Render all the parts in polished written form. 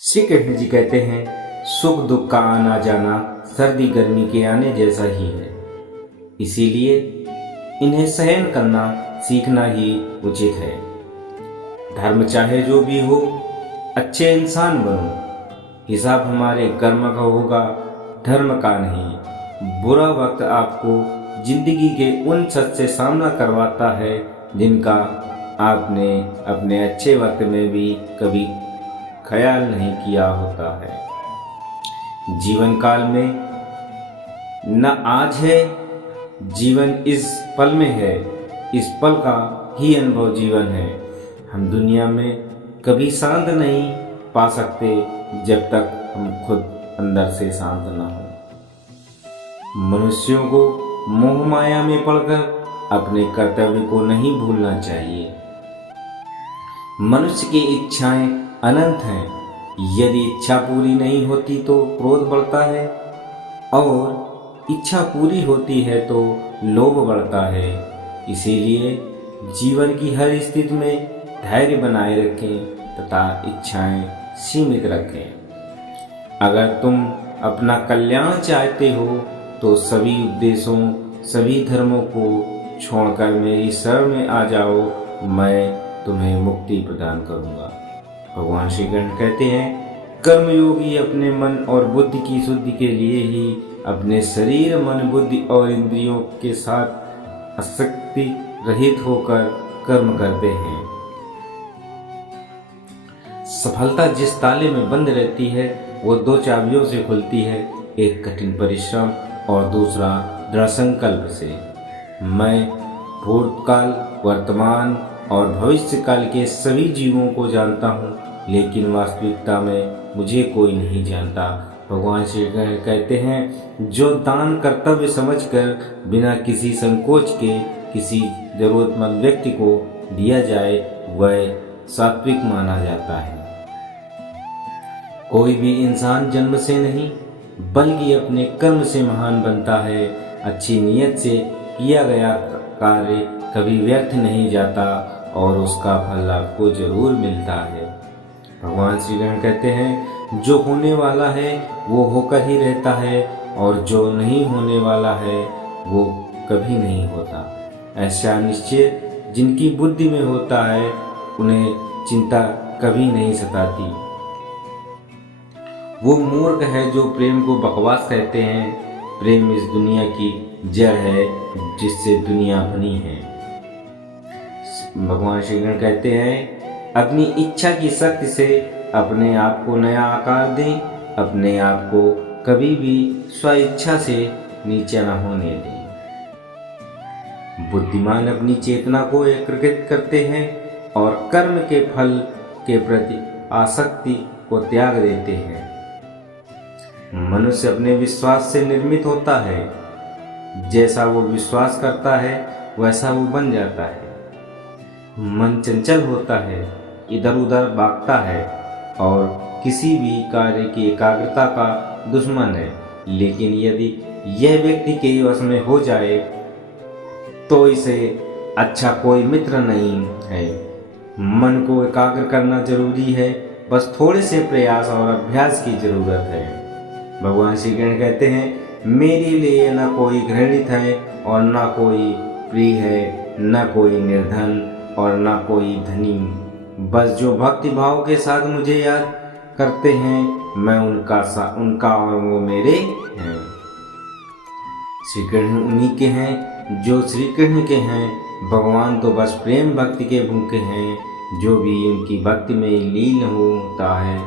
श्री कृष्ण जी कहते हैं, सुख दुख का आना जाना सर्दी गर्मी के आने जैसा ही है, इसीलिए इन्हें सहन करना सीखना ही उचित है। धर्म चाहे जो भी हो, अच्छे इंसान बनो। हिसाब हमारे कर्म का होगा, धर्म का नहीं। बुरा वक्त आपको जिंदगी के उन सच से सामना करवाता है जिनका आपने अपने अच्छे वक्त में भी कभी ख्याल नहीं किया होता है। जीवन काल में न आज है, जीवन इस पल में है, इस पल का ही अनुभव जीवन है। हम दुनिया में कभी शांत नहीं पा सकते जब तक हम खुद अंदर से शांत न हो। मनुष्यों को मोह माया में पड़कर अपने कर्तव्य को नहीं भूलना चाहिए। मनुष्य की इच्छाएं अनंत हैं। यदि इच्छा पूरी नहीं होती तो क्रोध बढ़ता है, और इच्छा पूरी होती है तो लोभ बढ़ता है। इसीलिए जीवन की हर स्थिति में धैर्य बनाए रखें तथा इच्छाएं सीमित रखें। अगर तुम अपना कल्याण चाहते हो तो सभी उपदेशों, सभी धर्मों को छोड़कर मेरी शरण में आ जाओ, मैं तुम्हें मुक्ति प्रदान करूंगा। भगवान श्री कृष्ण कहते हैं, कर्मयोगी अपने मन और बुद्धि की शुद्धि के लिए ही अपने शरीर, मन, बुद्धि और इंद्रियों के साथ आसक्ति रहित होकर कर्म करते हैं। सफलता जिस ताले में बंद रहती है वो दो चाबियों से खुलती है, एक कठिन परिश्रम और दूसरा दृढ़ संकल्प से। मैं भूतकाल, वर्तमान और भविष्य काल के सभी जीवों को जानता हूँ, लेकिन वास्तविकता में मुझे कोई नहीं जानता। भगवान श्री कृष्ण कहते हैं, जो दान कर्तव्य समझकर बिना किसी संकोच के किसी जरूरतमंद व्यक्ति को दिया जाए वह सात्विक माना जाता है। कोई भी इंसान जन्म से नहीं बल्कि अपने कर्म से महान बनता है। अच्छी नीयत से किया गया कार्य कभी व्यर्थ नहीं जाता और उसका फल आपको जरूर मिलता है। भगवान श्री कृष्ण कहते हैं, जो होने वाला है वो होकर ही रहता है और जो नहीं होने वाला है वो कभी नहीं होता। ऐसा निश्चय जिनकी बुद्धि में होता है उन्हें चिंता कभी नहीं सताती। वो मूर्ख है जो प्रेम को बकवास कहते हैं। प्रेम इस दुनिया की जड़ है जिससे दुनिया बनी है। भगवान श्री कृष्ण कहते हैं, अपनी इच्छा की शक्ति से अपने आप को नया आकार दें, अपने आप को कभी भी स्वेच्छा से नीचे न होने दें। बुद्धिमान अपनी चेतना को एकीकृत करते हैं और कर्म के फल के प्रति आसक्ति को त्याग देते हैं। मनुष्य अपने विश्वास से निर्मित होता है। जैसा वो विश्वास करता है वैसा वो बन जाता है। मन चंचल होता है, इधर उधर भागता है और किसी भी कार्य की एकाग्रता का दुश्मन है। लेकिन यदि यह व्यक्ति के वश में हो जाए तो इसे अच्छा कोई मित्र नहीं है। मन को एकाग्र करना जरूरी है, बस थोड़े से प्रयास और अभ्यास की जरूरत है। भगवान श्री कृष्ण कहते हैं, मेरे लिए न कोई घृणित है और न कोई प्रिय है, न कोई निर्धन और न कोई धनी। बस जो भक्ति भाव के साथ मुझे याद करते हैं मैं उनका और वो मेरे हैं। श्री कृष्ण उन्हीं के हैं जो श्री कृष्ण के हैं। भगवान तो बस प्रेम भक्ति के भूखे हैं। जो भी उनकी भक्ति में लीन होता है,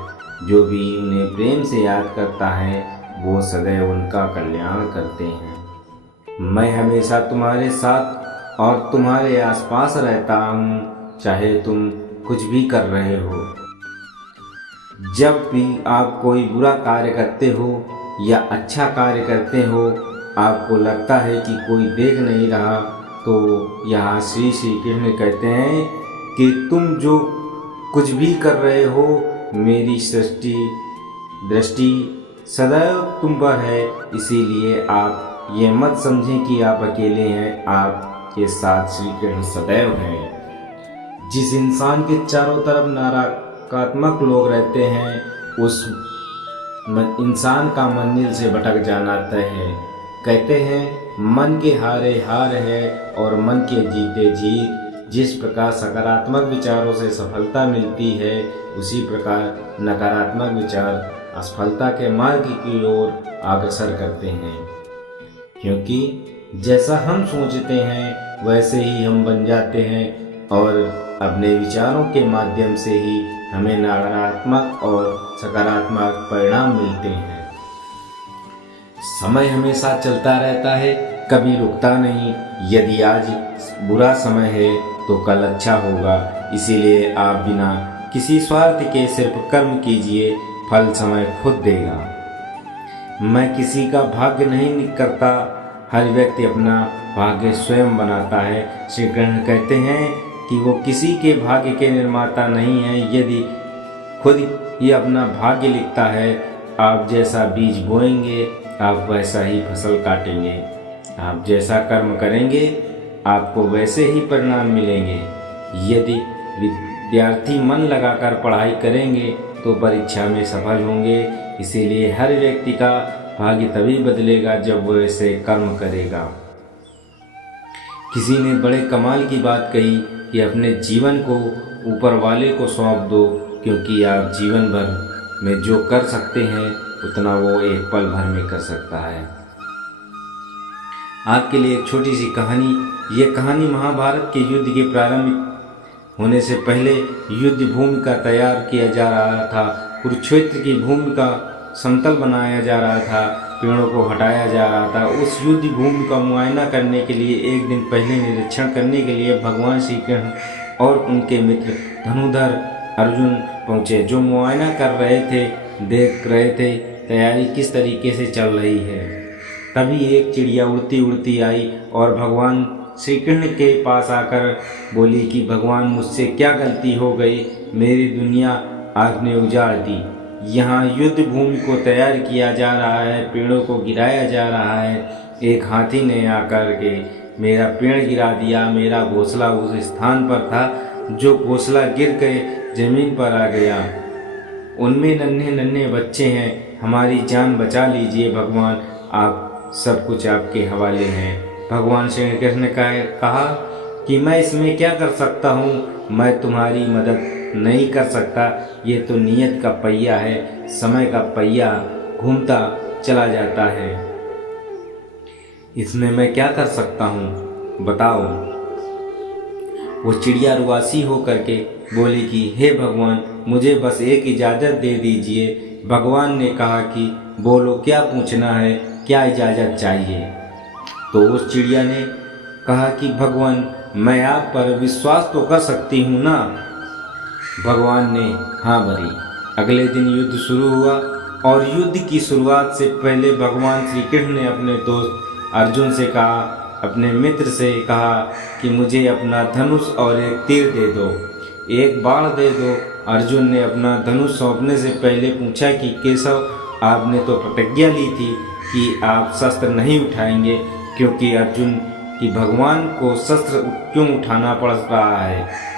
जो भी उन्हें प्रेम से याद करता है, वो सदैव उनका कल्याण करते हैं। मैं हमेशा तुम्हारे साथ और तुम्हारे आसपास रहता हूँ, चाहे तुम कुछ भी कर रहे हो। जब भी आप कोई बुरा कार्य करते हो या अच्छा कार्य करते हो, आपको लगता है कि कोई देख नहीं रहा, तो यहाँ श्री कृष्ण कहते हैं कि तुम जो कुछ भी कर रहे हो, मेरी दृष्टि सदैव तुम पर है। इसीलिए आप ये मत समझें कि आप अकेले हैं, आपके साथ श्री कृष्ण सदैव हैं। जिस इंसान के चारों तरफ नकारात्मक लोग रहते हैं उस इंसान का मंजिल से भटक जाना तय है। कहते हैं मन के हारे हार है और मन के जीते जीत। जिस प्रकार सकारात्मक विचारों से सफलता मिलती है, उसी प्रकार नकारात्मक विचार असफलता के मार्ग की ओर अग्रसर करते हैं। क्योंकि जैसा हम सोचते हैं वैसे ही हम बन जाते हैं और अपने विचारों के माध्यम से ही हमें नकारात्मक और सकारात्मक परिणाम मिलते हैं। समय हमेशा चलता रहता है, कभी रुकता नहीं। यदि आज बुरा समय है तो कल अच्छा होगा। इसीलिए आप बिना किसी स्वार्थ के सिर्फ कर्म कीजिए, फल समय खुद देगा। मैं किसी का भाग्य नहीं करता, हर व्यक्ति अपना भाग्य स्वयं बनाता है। श्री कृष्ण कहते हैं कि वो किसी के भाग्य के निर्माता नहीं है। यदि खुद ही अपना भाग्य लिखता है, आप जैसा बीज बोएंगे आप वैसा ही फसल काटेंगे। आप जैसा कर्म करेंगे आपको वैसे ही परिणाम मिलेंगे। यदि विद्यार्थी मन लगाकर पढ़ाई करेंगे तो परीक्षा में सफल होंगे। इसीलिए हर व्यक्ति का भाग्य तभी बदलेगा जब वो ऐसे कर्म करेगा। किसी ने बड़े कमाल की बात कही कि अपने जीवन को ऊपर वाले को सौंप दो, क्योंकि आप जीवन भर में जो कर सकते हैं उतना वो एक पल भर में कर सकता है। आपके लिए एक छोटी सी कहानी। ये कहानी महाभारत के युद्ध के प्रारंभ होने से पहले युद्ध भूमि का तैयार किया जा रहा था। कुरुक्षेत्र की भूमि का समतल बनाया जा रहा था, पेड़ों को हटाया जा रहा था। उस युद्ध भूमि का मुआयना करने के लिए एक दिन पहले निरीक्षण करने के लिए भगवान श्री कृष्ण और उनके मित्र धनुधर अर्जुन पहुँचे, जो मुआयना कर रहे थे, देख रहे थे तैयारी किस तरीके से चल रही है। तभी एक चिड़िया उड़ती उड़ती आई और भगवान श्री कृष्ण के पास आकर बोली कि भगवान, मुझसे क्या गलती हो गई, मेरी दुनिया आग ने उजाड़ दी। यहाँ युद्ध भूमि को तैयार किया जा रहा है, पेड़ों को गिराया जा रहा है। एक हाथी ने आकर के मेरा पेड़ गिरा दिया। मेरा घोंसला उस स्थान पर था, जो घोंसला गिर के जमीन पर आ गया। उनमें नन्हे नन्हे बच्चे हैं, हमारी जान बचा लीजिए भगवान, आप सब कुछ आपके हवाले हैं। भगवान श्री कृष्ण ने कहा कि मैं इसमें क्या कर सकता हूँ, मैं तुम्हारी मदद नहीं कर सकता। ये तो नियत का पहिया है, समय का पहिया घूमता चला जाता है, इसमें मैं क्या कर सकता हूँ बताओ। वो चिड़िया रुआसी हो करके बोली कि हे भगवान, मुझे बस एक इजाज़त दे दीजिए। भगवान ने कहा कि बोलो, क्या पूछना है, क्या इजाज़त चाहिए। तो उस चिड़िया ने कहा कि भगवान, मैं आप पर विश्वास तो कर सकती हूँ ना। भगवान ने हाँ भरी। अगले दिन युद्ध शुरू हुआ और युद्ध की शुरुआत से पहले भगवान श्री कृष्ण ने अपने दोस्त अर्जुन से कहा, अपने मित्र से कहा कि मुझे अपना धनुष और एक तीर दे दो, एक बाण दे दो। अर्जुन ने अपना धनुष सौंपने से पहले पूछा कि केशव, आपने तो प्रतिज्ञा ली थी कि आप शस्त्र नहीं उठाएंगे, क्योंकि अर्जुन कि भगवान को शस्त्र क्यों उठाना पड़ रहा है,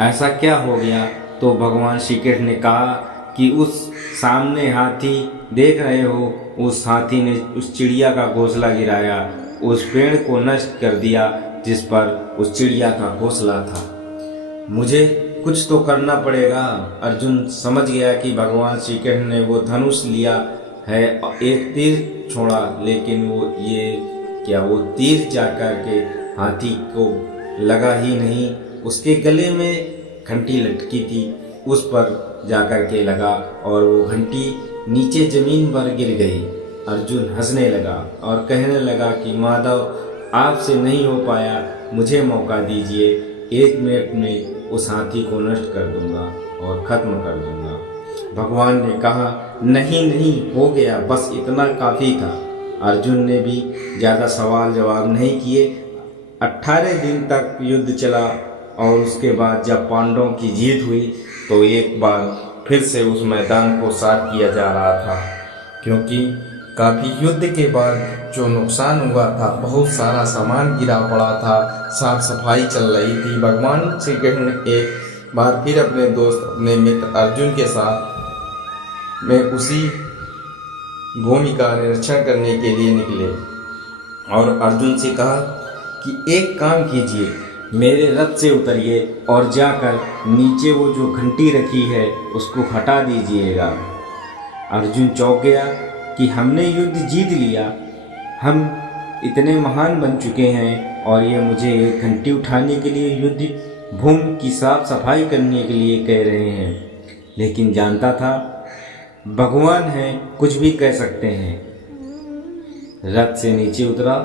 ऐसा क्या हो गया। तो भगवान श्री कृष्ण ने कहा कि उस सामने हाथी देख रहे हो, उस हाथी ने उस चिड़िया का घोंसला गिराया, उस पेड़ को नष्ट कर दिया जिस पर उस चिड़िया का घोंसला था। मुझे कुछ तो करना पड़ेगा। अर्जुन समझ गया कि भगवान श्री कृष्ण ने वो धनुष लिया है, एक तीर छोड़ा, लेकिन वो तीर जाकर के हाथी को लगा ही नहीं। उसके गले में घंटी लटकी थी, उस पर जाकर के लगा और वो घंटी नीचे जमीन पर गिर गई। अर्जुन हंसने लगा और कहने लगा कि माधव, आपसे नहीं हो पाया, मुझे मौका दीजिए, 1 मिनट में उस हाथी को नष्ट कर दूंगा और ख़त्म कर दूंगा। भगवान ने कहा नहीं नहीं, हो गया, बस इतना काफ़ी था। अर्जुन ने भी ज़्यादा सवाल जवाब नहीं किए। 18 दिन तक युद्ध चला और उसके बाद जब पांडवों की जीत हुई तो एक बार फिर से उस मैदान को साफ किया जा रहा था, क्योंकि काफ़ी युद्ध के बाद जो नुकसान हुआ था, बहुत सारा सामान गिरा पड़ा था, साफ सफाई चल रही थी। भगवान श्री कृष्ण एक बार फिर अपने दोस्त अपने मित्र अर्जुन के साथ में उसी भूमि का निरीक्षण करने के लिए निकले और अर्जुन से कहा कि एक काम कीजिए, मेरे रथ से उतरिए और जाकर नीचे वो जो घंटी रखी है उसको हटा दीजिएगा। अर्जुन चौंक गया कि हमने युद्ध जीत लिया, हम इतने महान बन चुके हैं और ये मुझे एक घंटी उठाने के लिए युद्ध भूमि की साफ सफाई करने के लिए कह रहे हैं। लेकिन जानता था भगवान है, कुछ भी कह सकते हैं। रथ से नीचे उतरा,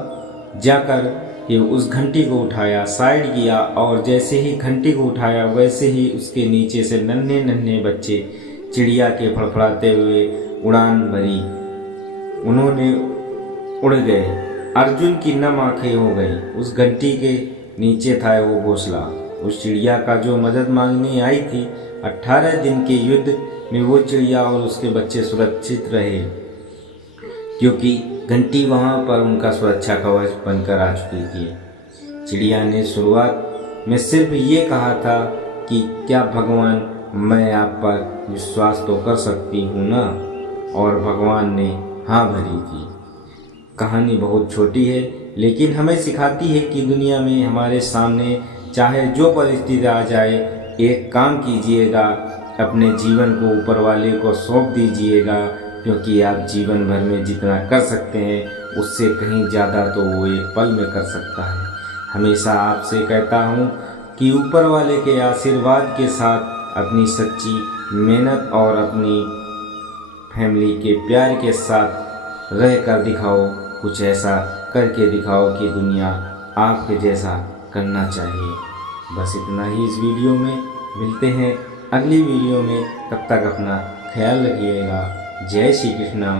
जाकर ये उस घंटी को उठाया, साइड किया और जैसे ही घंटी को उठाया वैसे ही उसके नीचे से नन्हे नन्हे बच्चे चिड़िया के फड़फड़ाते हुए उड़ान भरी। उन्होंने उड़ गए। अर्जुन की नम आंखें हो गई। उस घंटी के नीचे था वो घोंसला, उस चिड़िया का जो मदद मांगने आई थी। 18 दिन के युद्ध में वो चिड़िया और उसके बच्चे सुरक्षित रहे, क्योंकि घंटी वहाँ पर उनका सुरक्षा कवच बनकर आ चुकी थी। चिड़िया ने शुरुआत में सिर्फ ये कहा था कि क्या भगवान, मैं आप पर विश्वास तो कर सकती हूँ ना, और भगवान ने हाँ भरी थी। कहानी बहुत छोटी है, लेकिन हमें सिखाती है कि दुनिया में हमारे सामने चाहे जो परिस्थिति आ जाए, एक काम कीजिएगा, अपने जीवन को ऊपर वाले को सौंप दीजिएगा, क्योंकि आप जीवन भर में जितना कर सकते हैं उससे कहीं ज़्यादा तो वो एक पल में कर सकता है। हमेशा आपसे कहता हूँ कि ऊपर वाले के आशीर्वाद के साथ अपनी सच्ची मेहनत और अपनी फैमिली के प्यार के साथ रह कर दिखाओ, कुछ ऐसा करके दिखाओ कि दुनिया आपके जैसा करना चाहिए। बस इतना ही इस वीडियो में। मिलते हैं अगली वीडियो में, तब तक अपना ख्याल रखिएगा। जय श्री कृष्णा।